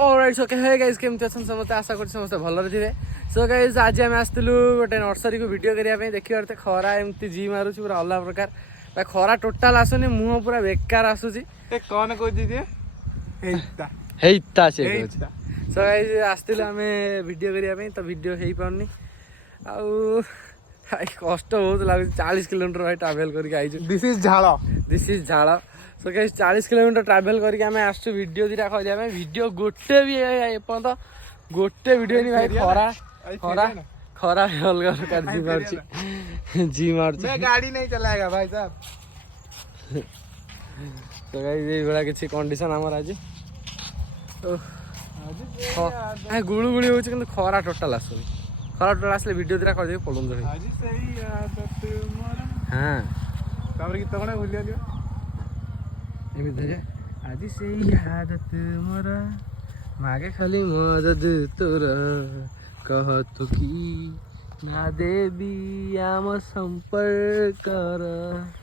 Alright so hey guys केमती अछन समस्त आशा कर समस्त भलरे थिबे। सो गाइस आज आम आसलु गोटे नर्सरी को वीडियो करिया देखिबार ते खरा एमती जी मारुछ पूरा अलग प्रकार बा खरा टोटल आसुनी मुह पूरा बेकार आसुची ए कौन कह दीजिए हेइता हेइता से हेइता। सो गाइस आस्तिलु आमे वीडियो करिया तो वीडियो हेई पाउनी आउ कष्ट बहुत लागुच 40 किलोमीटर भाई ट्रैवल करके आइछु। दिस इज झाड़। सो गाइस 40 किलोमीटर ट्रैवल करके आमे आसछु वीडियो दिरा करिया में वीडियो गोटे भी एपन तो गोटे वीडियो नहीं भाई खरा खरा खरा अलग प्रकार जी मारची जी मारची मैं गाड़ी नहीं चलाएगा भाई साहब। तो गाइस ये बड़ा किछि कंडीशन हमर आज हां गुळु गुळी होछ किंतु खरा टोटल आसुनी खरा टोटल आसले वीडियो दिरा कर दे पळुन दे आज सही आदत मोर। हां तापर गीत कोन भूलिया लियो एमि धरे आज सही आदत मोर मागे खाली मदद तोर कह तू की ना देवी आम संपर्क कर।